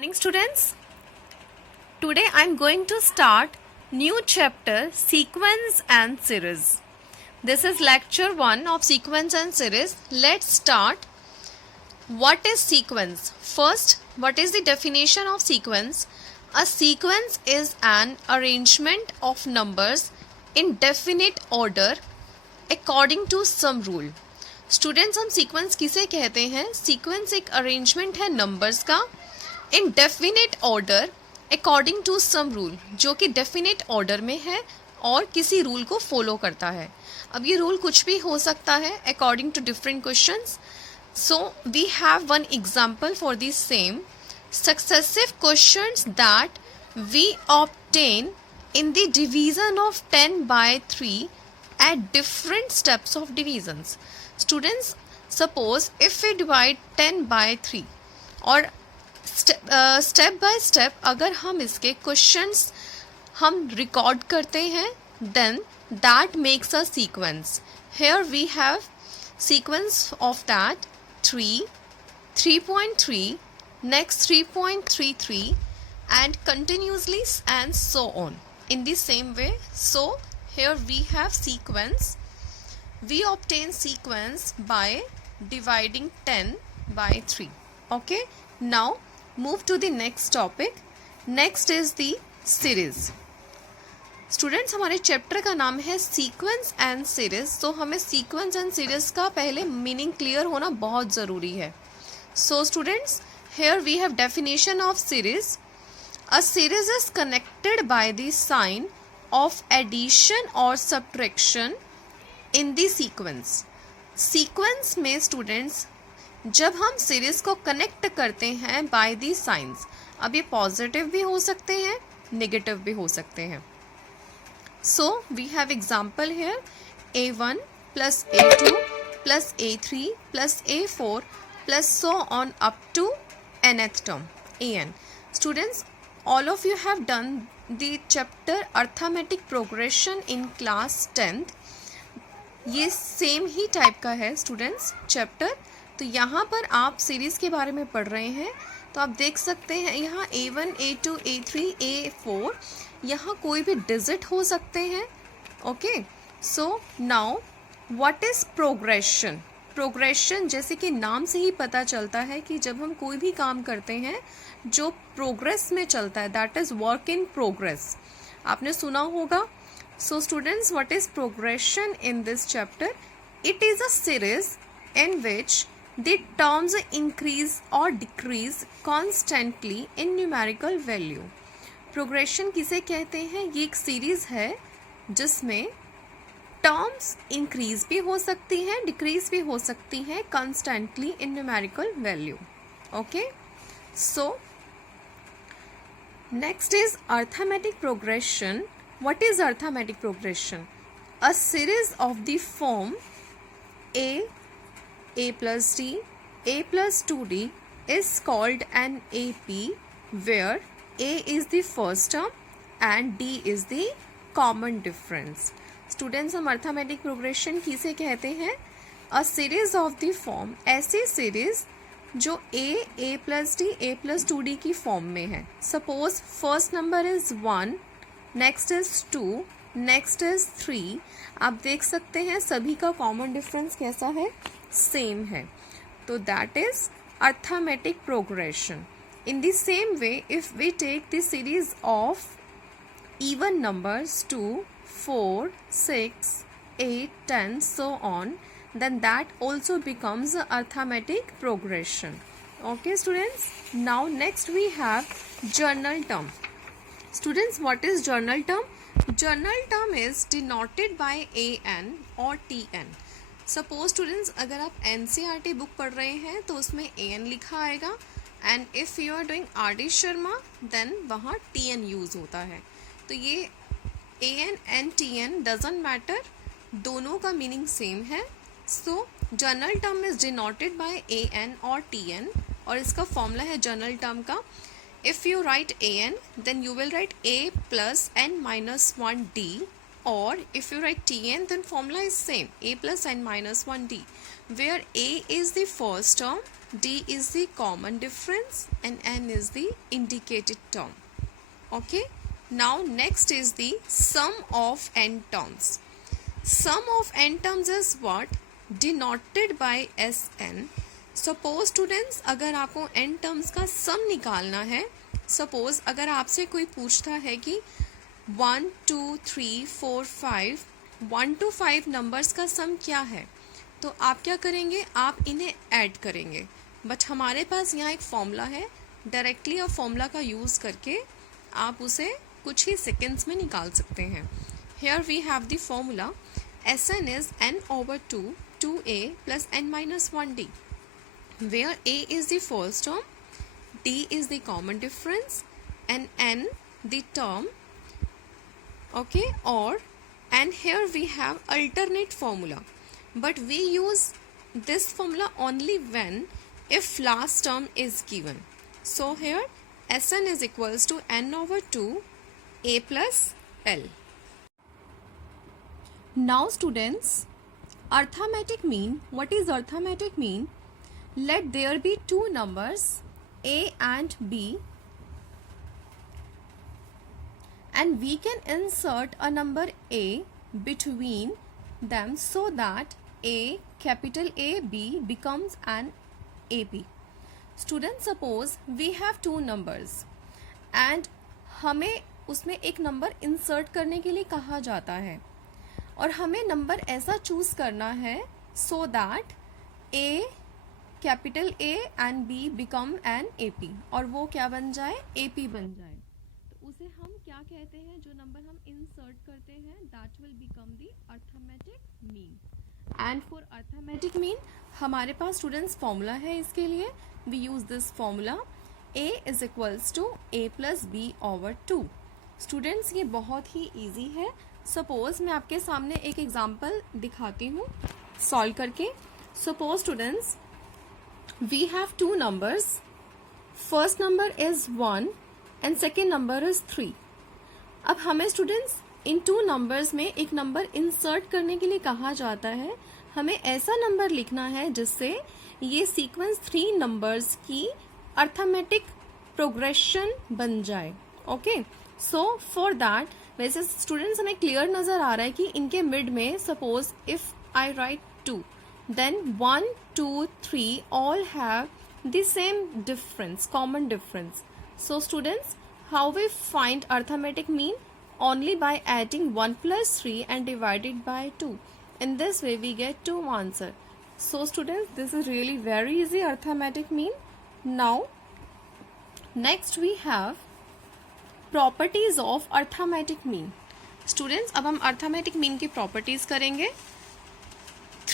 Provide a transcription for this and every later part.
Morning students, today I am going to start new chapter sequence and series. This is lecture 1 of sequence and series. Let's start. What is sequence? First, what is the definition of sequence? A sequence is an arrangement of numbers in definite order according to some rule. Students हम sequence किसे कहते हैं? Sequence एक arrangement है numbers का in definite order according to some rule, जो कि definite order में है और किसी रूल को फॉलो करता है. अब ये रूल कुछ भी हो सकता है according to different questions. So we have one example for this same successive questions that we obtain in the division of 10 by 3 at different steps of divisions. Students, suppose if we divide 10 by 3 और step by step अगर हम इसके questions हम record करते हैं, then that makes a sequence. Here we have sequence of that 3, 3.3, next 3.33 and continuously and so on. In the same way, so here we have sequence. We obtain sequence by dividing 10 by 3. Okay, now move to the next topic. Next is the series. Students, हमारे chapter का नाम है sequence and series. तो हमें sequence and series का पहले meaning clear होना बहुत ज़रूरी है. So students, here we have definition of series. A series is connected by the sign of addition or subtraction in the sequence. Sequence में students जब हम series को connect करते हैं by the signs, अब ये positive भी हो सकते हैं, negative भी हो सकते हैं. So we have example here A1 plus A2 plus A3 plus A4 plus so on up to nth term an. Students, all of you have done the chapter arithmetic progression in class 10th. ये same ही type का है students chapter. तो यहाँ पर आप series के बारे में पढ़ रहे हैं, तो आप देख सकते हैं यहाँ A1, A2, A3, A4 यहाँ कोई भी डिजिट हो सकते हैं. Okay, so now what is progression? Progression जैसे कि नाम से ही पता चलता है कि जब हम कोई भी काम करते हैं जो प्रोग्रेस में चलता है, that is work in progress. आपने सुना होगा. So students, what is progression in this chapter? It is a series in which the terms increase or decrease constantly in numerical value. Progression किसे कहते हैं? ये एक सीरीज़ है जिसमें टर्म्स इंक्रीज भी हो सकती हैं, डिक्रीज भी हो सकती हैं constantly in numerical value. Okay, so next is arithmetic progression. What is arithmetic progression? A series of the form a plus d, a plus 2d is called an AP, where a is the first term and d is the common difference. Students, हम arithmetic progression किसे कहते हैं? A series of the form, ऐसी series जो a plus D, a plus 2d की form में है. Suppose first number is 1, next is 2, next is 3. आप देख सकते हैं सभी का कॉमन डिफरेंस कैसा है? सेम है. तो that is arithmetic progression. In the same way, if we take the series of even numbers 2, 4, 6, 8, 10, so on, then that also becomes a arithmetic progression. Okay students, now next we have journal term. Students, what is journal term? Journal term is denoted by an or tn. Suppose students, अगर आप NCERT book पढ़ रहे हैं तो उसमें an लिखा आएगा, and if you are doing RD Sharma then वहाँ tn यूज़ होता है. तो ये an and tn doesn't matter, दोनों का मीनिंग सेम है. So general term is denoted by an और tn, और इसका फॉर्मूला है जर्नल टर्म का. If you write an then you will write a plus n minus 1d, और if you write tn then formula is same, a plus n minus 1d, where a is the first term, D is the common difference and N is the indicated term. Okay, now next is the sum of n terms. Sum of n terms is what? Denoted by Sn. Suppose students, अगर आपको n terms का sum निकालना है, suppose अगर आपसे कोई पूछता है कि 1 2 3 4 5 1 to 5 नंबर्स का सम क्या है, तो आप क्या करेंगे? आप इन्हें ऐड करेंगे. बट हमारे पास यहाँ एक फॉर्मूला है, डायरेक्टली आप फॉर्मूला का यूज़ करके आप उसे कुछ ही सेकेंड्स में निकाल सकते हैं. Here we have the formula Sn is n/2 2a plus n minus 1d, where a is the first term, d is the common difference and n the term. Okay, or and here we have alternate formula, but we use this formula only when if last term is given. So here Sn is equals to n/2 a plus l. Now students, arithmetic mean. What is arithmetic mean? Let there be two numbers a and b, and we can insert a number a between them so that a, capital A, B becomes an AP. Students, suppose we have two numbers and हमें उसमें एक number insert करने के लिए कहा जाता है और हमें नंबर ऐसा चूज करना है so that A, capital A and B become an AP, और वो क्या बन जाए? AP बन जाए. तो उसे हम क्या कहते हैं? जो नंबर हम इंसर्ट करते हैं that will become the arithmetic mean. And for arithmetic mean हमारे पास स्टूडेंट्स फॉर्मूला है इसके लिए. We use this formula a is equals to a plus B over 2. Students, ये बहुत ही ईजी है. सपोज मैं आपके सामने एक एग्जाम्पल दिखाती हूँ सॉल्व करके. Suppose students, we have two numbers. First number is 1 and second number is 3. अब हमें स्टूडेंट्स इन टू नंबर्स में एक नंबर इंसर्ट करने के लिए कहा जाता है. हमें ऐसा नंबर लिखना है जिससे ये सीक्वेंस 3 नंबर्स की अर्थमेटिक प्रोग्रेशन बन जाए. ओके, सो फॉर दैट, वैसे स्टूडेंट्स हमें क्लियर नजर आ रहा है कि इनके मिड में suppose if I write 2, then 1 2 3 all have the same difference, common difference. So students, how we find arithmetic mean? Only by adding 1 plus 3 and divided by 2. In this way we get 2 answer. So students, this is really very easy, arithmetic mean. Now next we have properties of arithmetic mean. Students, अब हम arithmetic mean की properties करेंगे.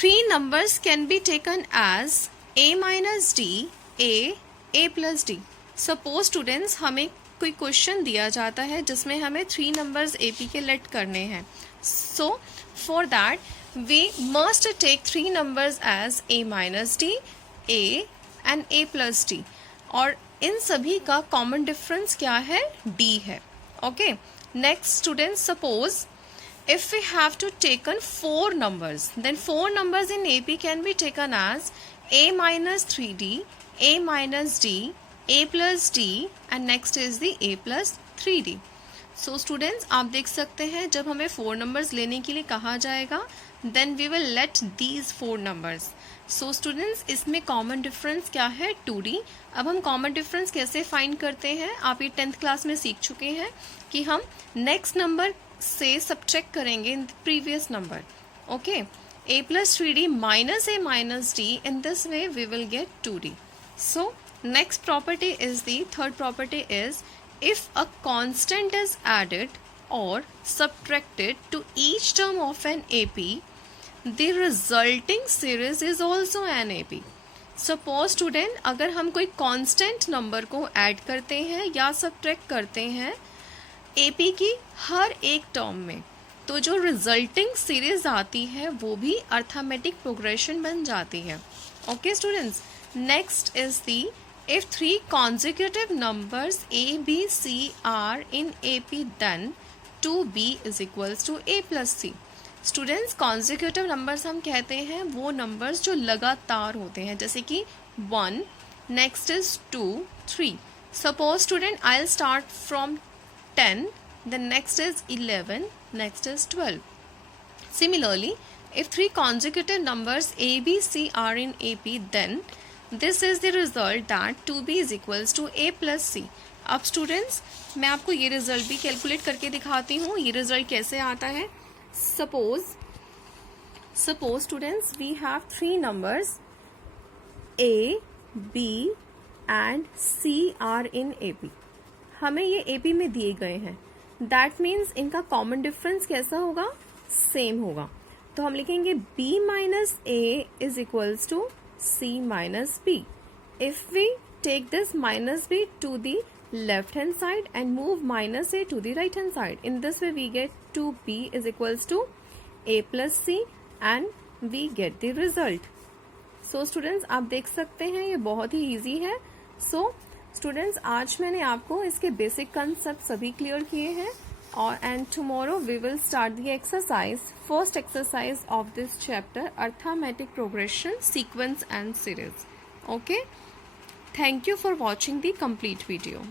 3 numbers can be taken as a minus d, a plus d. Suppose students, हमें कोई question दिया जाता है जिसमें हमें 3 नंबर्स AP के लेट करने हैं. So for that we must take 3 numbers as a minus D, a and a plus D, और इन सभी का कॉमन डिफरेंस क्या है? D है. Okay, next students, suppose if we have to taken 4 numbers, then 4 numbers in AP can be taken as a minus 3d, a minus d, a plus d and next is the a plus 3d. So students, आप देख सकते हैं जब हमें 4 numbers लेने के लिए कहा जाएगा then we will let these 4 numbers. So students, इसमें common difference क्या है? 2d. अब हम common difference कैसे find करते हैं? आप ये 10th class में सीख चुके हैं कि हम next number से subtract करेंगे in the previous number. Okay, a plus 3d minus a minus d, in this way we will get 2d. So next property is the third property is if a constant is added or subtracted to each term of an AP, the resulting series is also an AP. Suppose student, अगर हम कोई constant number को add करते हैं या subtract करते हैं AP की हर एक term में, तो जो resulting series आती है वो भी arithmetic progression बन जाती है. Okay students, next is the if 3 consecutive numbers a, b, c are in AP, then 2b is equals to a plus c. Students, consecutive numbers हम कहते हैं वो numbers जो लगातार होते हैं, जैसे कि 1 next is 2, 3. Suppose student I'll start from 10, then next is 11, next is 12. Similarly, if 3 consecutive numbers A, B, C are in AP, then this is the result that 2B is equals to A plus C. अब students मैं आपको ये result भी calculate करके दिखाती हूँ. ये result कैसे आता है. Suppose students we have 3 numbers A, B and C are in AP. हमें ये AP में दिए गए हैं. That means इनका कॉमन डिफरेंस कैसा होगा, सेम होगा. तो हम लिखेंगे B minus A is equals to C minus B. If we take this minus B to the left hand side and move minus A to the right hand side, in this way we get 2B is equals to A plus C and we get the result. So students आप देख सकते हैं ये बहुत ही easy है. So students आज मैंने आपको इसके बेसिक कंसेप्ट सभी क्लियर किए हैं. And tomorrow we will start the first exercise of this chapter, arithmetic progression, sequence and series. Okay, thank you for watching the complete video.